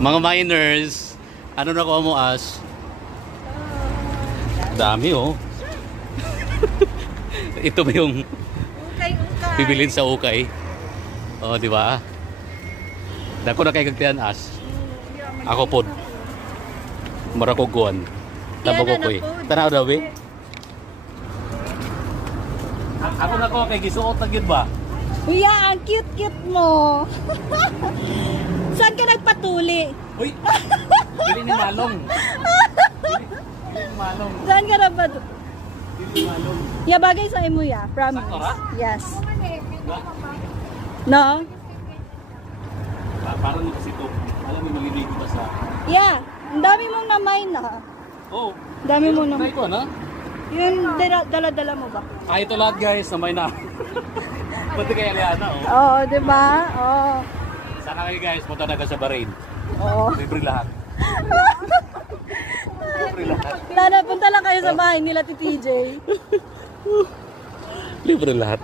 Mga miners, ano na kuha mo as? Dami oh. Ito ba yung bibilin sa ukay? Oh, di ba? Dako na kay kagtian as. Ako pod. Marakoguan. Tabago ko eh. Tanaw daw eh. Ako na ko kay gisuot na gyud ba? Kuya, ang cute-cute mo. Saan ka nagpatuli? Uy! Pili ni Malong. Pili ni Malong. Saan ka nagpatuli? Pili ni Malong. Ya, bagay sa imo ya. Promise. Sakto ra? Yes. No? Parang mo kasi ito. Alam mo, maliligo ba sa... Yeah. Ang dami mong namay na. Oh. Ang dami mong namay. Try ko, ano? Yun, dala-dala mo ba? Ah, ito lahat guys, namay na. Punta kay Aliana, oh. Oo, diba? Oo. Sana kayo guys, punta na ka sa Bahrain. Oo. Libre lahat. Libre lahat. Sana punta lang kayo sa bahay nila, TJ. Libre lahat.